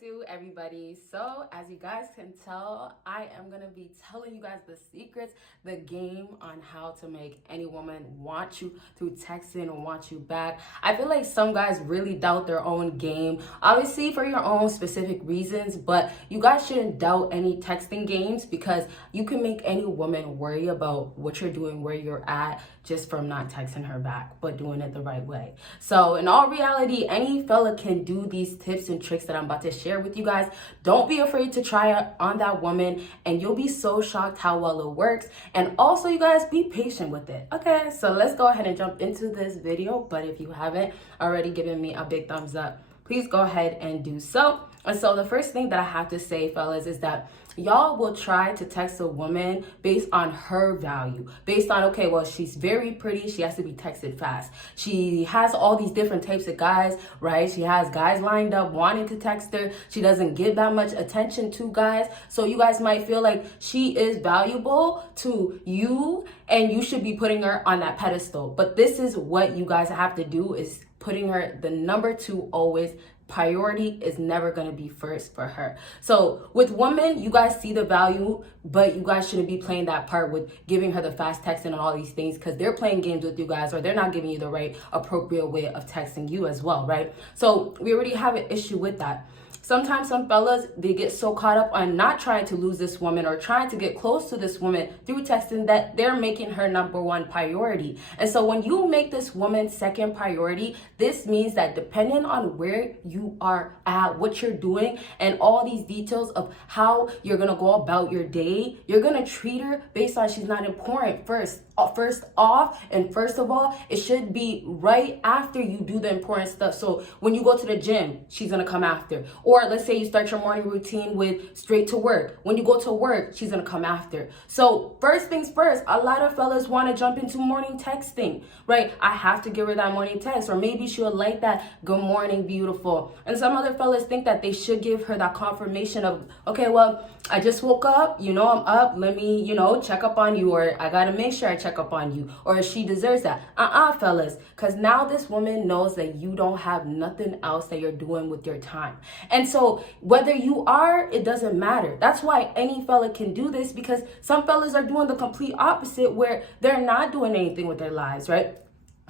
do, everybody? So as you guys can tell, I am gonna be telling you guys the secrets, the game on how to make any woman want you through texting or want you back. I feel like some guys really doubt their own game, obviously for your own specific reasons, but you guys shouldn't doubt any texting games because you can make any woman worry about what you're doing, where you're at, just from not texting her back, but doing it the right way. So in all reality, any fella can do these tips and tricks that I'm about to share with you guys. Don't be afraid to try it on that woman, and you'll be so shocked how well it works. And also, you guys, be patient with it. Okay, so let's go ahead and jump into this video. But if you haven't already given me a big thumbs up, please go ahead and do so. And so the first thing that I have to say, fellas, is that y'all will try to text a woman based on her value, based on, okay, well, she's very pretty, she has to be texted fast. She has all these different types of guys, right? She has guys lined up wanting to text her. She doesn't give that much attention to guys. So you guys might feel like she is valuable to you and you should be putting her on that pedestal. But this is what you guys have to do, is putting her the number 2 always. Priority is never going to be first for her. So with women, you guys see the value, but you guys shouldn't be playing that part with giving her the fast texting and all these things, because they're playing games with you guys, or they're not giving you the right appropriate way of texting you as well, right? So we already have an issue with that. Sometimes some fellas, they get so caught up on not trying to lose this woman or trying to get close to this woman through texting that they're making her number 1 priority. And so when you make this woman second priority, this means that depending on where you are at, what you're doing, and all these details of how you're going to go about your day, you're going to treat her based on she's not important first off, and first of all, it should be right after you do the important stuff. So when you go to the gym, she's gonna come after. Or let's say you start your morning routine with straight to work. When you go to work, she's gonna come after. So first things first, a lot of fellas want to jump into morning texting, right? I have to give her that morning text, or maybe she'll like that good morning, beautiful. And some other fellas think that they should give her that confirmation of, okay, well, I just woke up, I'm up, let me, check up on you, or I gotta make sure I check up on you, or she deserves that. Fellas, because now this woman knows that you don't have nothing else that you're doing with your time. And so whether you are, it doesn't matter. That's why any fella can do this, because some fellas are doing the complete opposite, where they're not doing anything with their lives, right?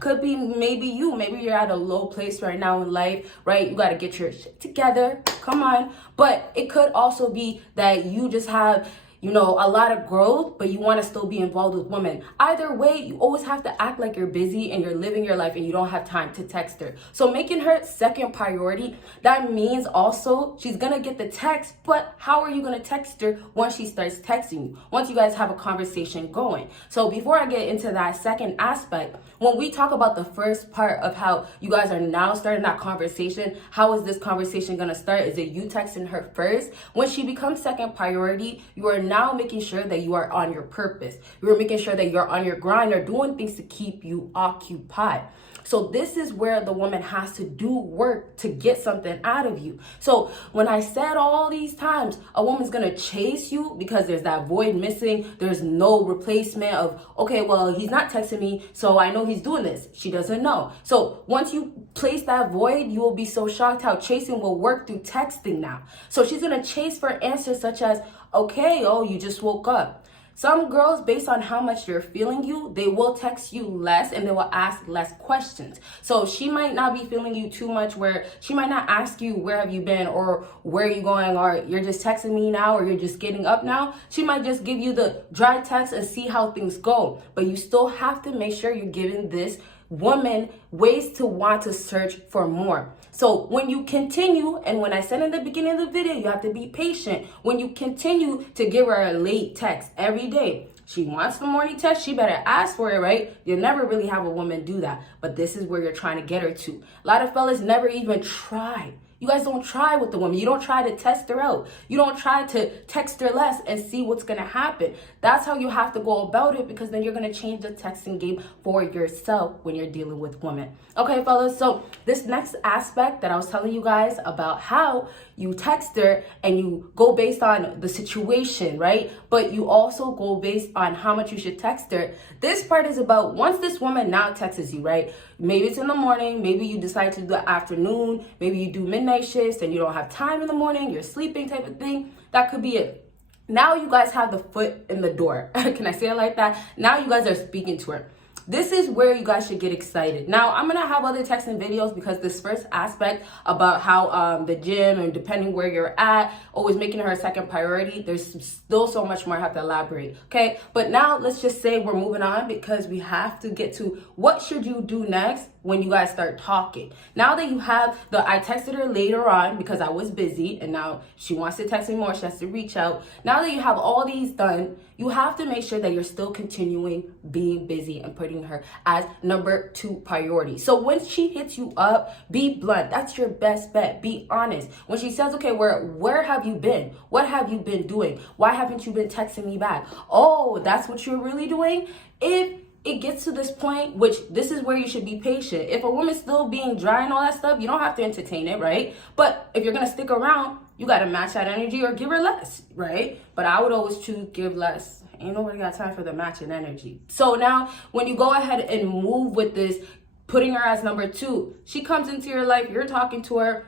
Could be maybe you're at a low place right now in life, right? You got to get your shit together. Come on. But it could also be that you just have, a lot of growth, but you want to still be involved with women. Either way, you always have to act like you're busy and you're living your life and you don't have time to text her. So making her second priority, that means also she's going to get the text, but how are you going to text her once she starts texting you? Once you guys have a conversation going. So before I get into that second aspect, when we talk about the first part of how you guys are now starting that conversation, how is this conversation going to start? Is it you texting her first? When she becomes second priority, you are now making sure that you are on your purpose. You're making sure that you're on your grind. You're doing things to keep you occupied. So this is where the woman has to do work to get something out of you. So when I said all these times, a woman's going to chase you because there's that void missing. There's no replacement of, okay, well, he's not texting me, so I know he's doing this. She doesn't know. So once you place that void, you will be so shocked how chasing will work through texting now. So she's going to chase for answers such as, okay, oh, you just woke up. Some girls, based on how much they're feeling you, they will text you less and they will ask less questions. So she might not be feeling you too much, where she might not ask you, where have you been, or where are you going, or you're just texting me now, or you're just getting up now. She might just give you the dry text and see how things go. But you still have to make sure you're giving this woman ways to want to search for more. So when you continue, and when I said in the beginning of the video, you have to be patient. When you continue to give her a late text every day, she wants the morning text, she better ask for it, right? You'll never really have a woman do that. But this is where you're trying to get her to. A lot of fellas never even try. You guys don't try with the woman. You don't try to test her out. You don't try to text her less and see what's going to happen. That's how you have to go about it, because then you're going to change the texting game for yourself when you're dealing with women. Okay, fellas, so this next aspect that I was telling you guys about how you text her and you go based on the situation, right? But you also go based on how much you should text her. This part is about once this woman now texts you, right? Maybe it's in the morning, maybe you decide to do the afternoon, maybe you do midnight shifts and you don't have time in the morning, you're sleeping type of thing. That could be it. Now you guys have the foot in the door. Can I say it like that? Now you guys are speaking to her. This is where you guys should get excited. Now, I'm going to have other texting videos because this first aspect about how the gym and depending where you're at, always making her a second priority, there's still so much more I have to elaborate, okay? But now let's just say we're moving on because we have to get to what should you do next when you guys start talking. Now that you have I texted her later on because I was busy and now she wants to text me more, she has to reach out. Now that you have all these done, you have to make sure that you're still continuing being busy and putting her as number 2 priority. So when she hits you up, be blunt. That's your best bet. Be honest. When she says, okay, where have you been? What have you been doing? Why haven't you been texting me back? Oh, that's what you're really doing? If it gets to this point, which this is where you should be patient. If a woman's still being dry and all that stuff, you don't have to entertain it, right? But if you're going to stick around, you got to match that energy or give her less, right? But I would always choose give less. Ain't nobody got time for the matching energy. So now when you go ahead and move with this, putting her as number 2, she comes into your life, you're talking to her,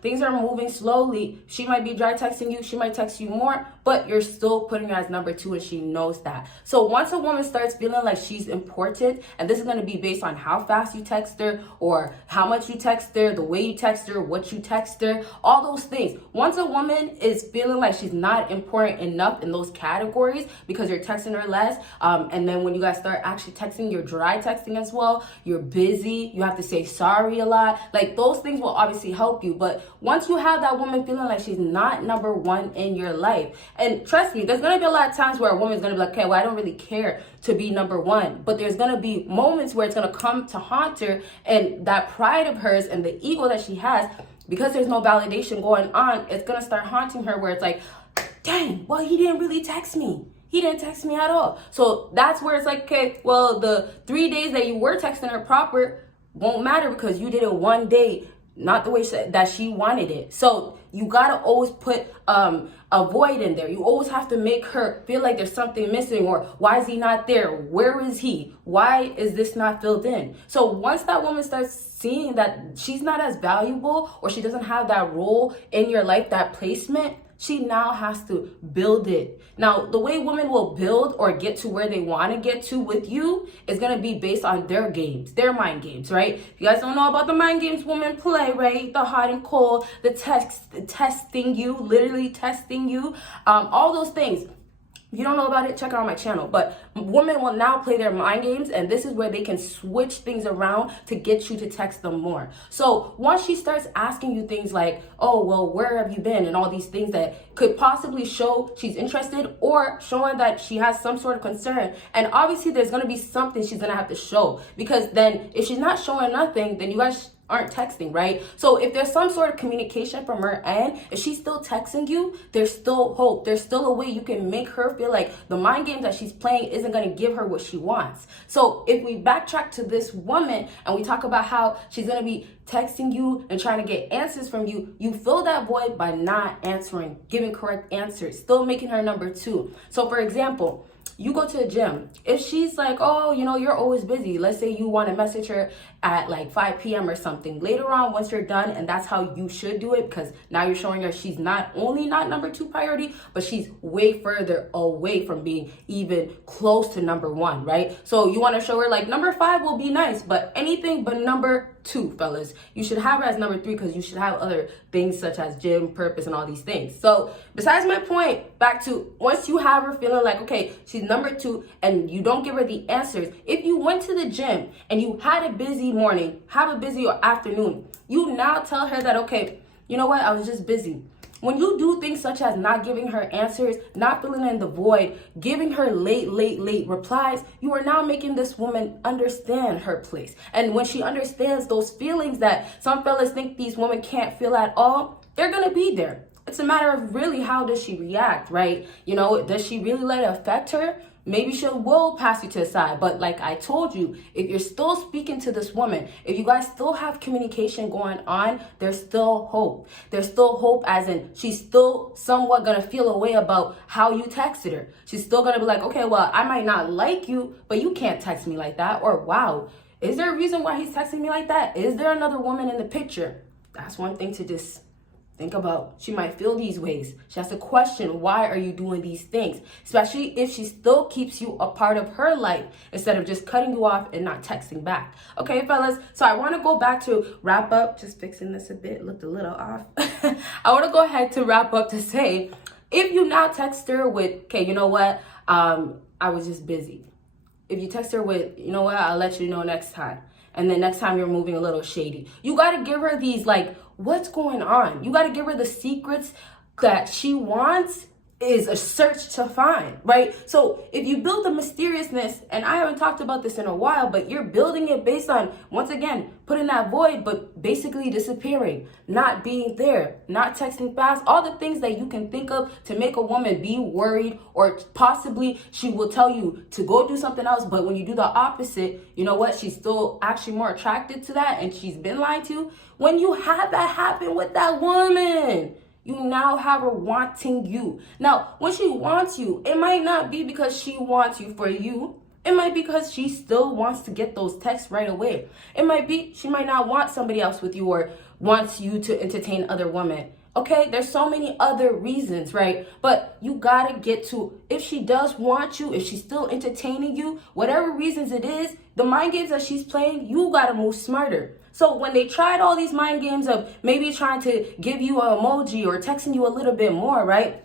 things are moving slowly. She might be dry texting you, she might text you more, but you're still putting her as number 2 and she knows that. So once a woman starts feeling like she's important, and this is going to be based on how fast you text her or how much you text her, the way you text her, what you text her, all those things. Once a woman is feeling like she's not important enough in those categories because you're texting her less, and then when you guys start actually texting, you're dry texting as well, you're busy, you have to say sorry a lot, like those things will obviously help you. But once you have that woman feeling like she's not number 1 in your life, and trust me, there's going to be a lot of times where a woman's going to be like, okay, well, I don't really care to be number 1, but there's going to be moments where it's going to come to haunt her, and that pride of hers and the ego that she has, because there's no validation going on, it's going to start haunting her where it's like, dang, well, he didn't really text me. He didn't text me at all. So that's where it's like, okay, well, the 3 days that you were texting her proper won't matter because you did it one day, not the way that she wanted it. So you gotta always put a void in there. You always have to make her feel like there's something missing, or why is he not there? Where is he? Why is this not filled in? So once that woman starts seeing that she's not as valuable, or she doesn't have that role in your life, that placement, she now has to build it. Now, the way women will build or get to where they want to get to with you is going to be based on their games, their mind games, right? If you guys don't know about the mind games women play, right? The hot and cold, the testing you, literally testing you, all those things. If you don't know about it, check out on my channel. But women will now play their mind games, and this is where they can switch things around to get you to text them more. So once she starts asking you things like, oh, well, where have you been? And all these things that could possibly show she's interested or showing that she has some sort of concern. And obviously there's going to be something she's going to have to show, because then if she's not showing nothing, then you guys aren't texting, right? So if there's some sort of communication from her end, if she's still texting you, there's still hope. There's still a way you can make her feel like the mind game that she's playing isn't going to give her what she wants. So if we backtrack to this woman and we talk about how she's going to be texting you and trying to get answers from you, you fill that void by not answering, giving correct answers, still making her number 2. So for example, you go to the gym. If she's like, oh, you're always busy. Let's say you want to message her at like 5 p.m. or something. Later on, once you're done, and that's how you should do it, because now you're showing her she's not only not number 2 priority, but she's way further away from being even close to number 1, right? So you want to show her like number 5 will be nice, but anything but number 2, fellas. You should have her as number 3 because you should have other things such as gym, purpose, and all these things. So besides my point, back to once you have her feeling like, okay, she's number 2 and you don't give her the answers. If you went to the gym and you had a busy morning, have a busy afternoon, you now tell her that, okay, you know what, I was just busy. When you do things such as not giving her answers, not filling in the void, giving her late replies, you are now making this woman understand her place. And when she understands those feelings that some fellas think these women can't feel at all, they're going to be there. It's a matter of really how does she react, right? You know, does she really let it affect her? Maybe she will pass you to the side. But like I told you, if you're still speaking to this woman, if you guys still have communication going on, there's still hope. There's still hope, as in she's still somewhat going to feel a way about how you texted her. She's still going to be like, okay, well, I might not like you, but you can't text me like that. Or, wow, is there a reason why he's texting me like that? Is there another woman in the picture? That's one thing to just think about. She might feel these ways. She has to question, why are you doing these things? Especially if she still keeps you a part of her life instead of just cutting you off and not texting back. Okay, fellas, so I want to go back to wrap up. Just fixing this a bit, looked a little off. I want to go ahead to wrap up to say, if you now text her with, okay, you know what, I was just busy. If you text her with, you know what, I'll let you know next time. And then next time you're moving a little shady. You got to give her these, like, what's going on? You got to give her the secrets that she wants is a search to find, right? So if you build the mysteriousness, and I haven't talked about this in a while, but you're building it based on, once again, putting that void, but basically disappearing, not being there, not texting fast, all the things that you can think of to make a woman be worried, or possibly she will tell you to go do something else, but when you do the opposite, you know what, she's still actually more attracted to that, and she's been lied to. When you have that happen with that woman, you now have her wanting you. Now, when she wants you, it might not be because she wants you for you. It might be because she still wants to get those texts right away. It might be she might not want somebody else with you, or wants you to entertain other women. Okay, there's so many other reasons, right? But you gotta get to, if she does want you, if she's still entertaining you, whatever reasons it is, the mind games that she's playing, you gotta move smarter. So when they tried all these mind games of maybe trying to give you an emoji or texting you a little bit more, right?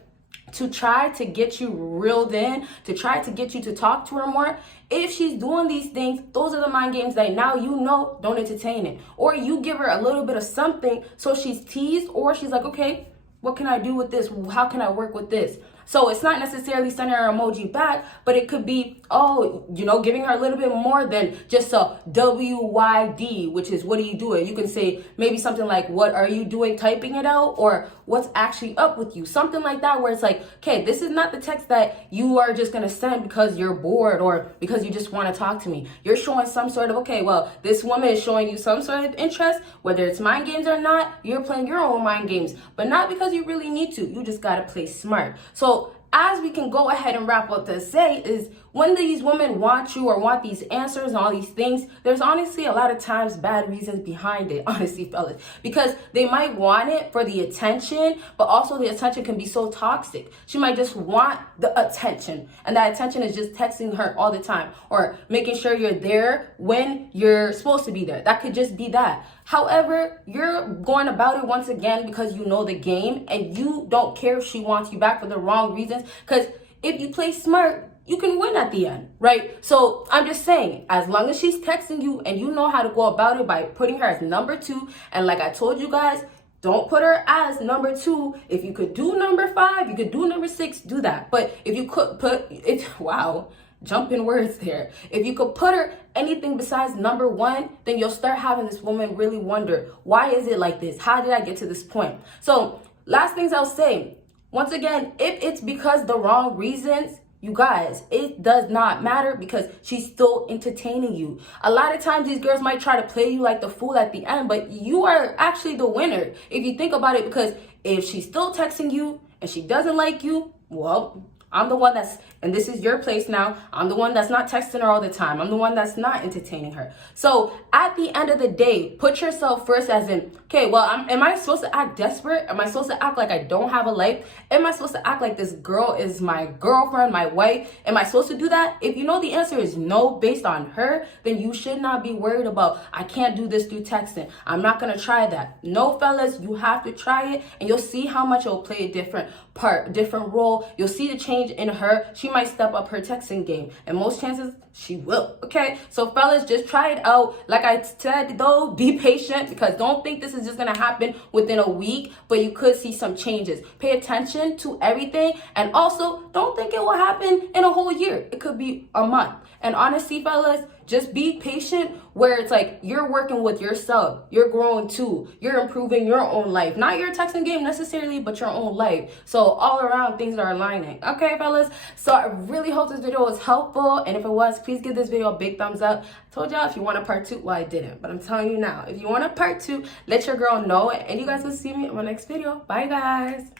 To try to get you reeled in, to try to get you to talk to her more. If she's doing these things, those are the mind games that now you know, don't entertain it. Or you give her a little bit of something so she's teased, or she's like, okay, what can I do with this? How can I work with this? So it's not necessarily sending her emoji back, but it could be, oh, you know, giving her a little bit more than just a WYD, which is, what are you doing? You can say maybe something like, what are you doing? Typing it out, or what's actually up with you? Something like that, where it's like, okay, this is not the text that you are just going to send because you're bored or because you just want to talk to me. You're showing some sort of, okay, well, this woman is showing you some sort of interest, whether it's mind games or not. You're playing your own mind games, but not because you really need to. You just got to play smart. So as we can go ahead and wrap up to say is, when these women want you or want these answers and all these things, there's honestly a lot of times bad reasons behind it, honestly, fellas, because they might want it for the attention, but also the attention can be so toxic. She might just want the attention, and that attention is just texting her all the time, or making sure you're there when you're supposed to be there. That could just be that. However, you're going about it once again because you know the game, and you don't care if she wants you back for the wrong reasons, because if you play smart, you can win at the end, right? So I'm just saying, as long as she's texting you and you know how to go about it by putting her as number 2, and like I told you guys, don't put her as number 2. If you could do number 5, you could do number 6, do that. But if you could put it, wow, jump in words there. If you could put her anything besides number 1, then you'll start having this woman really wonder, why is it like this? How did I get to this point? So last things I'll say, once again, if it's because the wrong reasons, you guys, it does not matter, because she's still entertaining you. A lot of times these girls might try to play you like the fool at the end, but you are actually the winner if you think about it, because if she's still texting you and she doesn't like you, well, I'm the one that's, and this is your place now, I'm the one that's not texting her all the time. I'm the one that's not entertaining her. So at the end of the day, put yourself first, as in, okay, well, am I supposed to act desperate? Am I supposed to act like I don't have a life? Am I supposed to act like this girl is my girlfriend, my wife? Am I supposed to do that? If you know the answer is no based on her, then you should not be worried about, I can't do this through texting. I'm not going to try that. No, fellas, you have to try it, and you'll see how much it'll play a different part, different role. You'll see the change in her. She might step up her texting game, and most chances she will. Okay, so fellas, just try it out. Like I said though, be patient, because don't think this is just gonna happen within a week, but you could see some changes. Pay attention to everything, and also don't think it will happen in a whole year. It could be a month. And honestly, fellas, Just be patient where it's like you're working with yourself. You're growing too. You're improving your own life. Not your texting game necessarily, but your own life. So all around things are aligning. Okay, fellas? So I really hope this video was helpful. And if it was, please give this video a big thumbs up. I told y'all if you want a part 2, well, I didn't. But I'm telling you now, if you want a part 2, let your girl know. And you guys will see me in my next video. Bye, guys.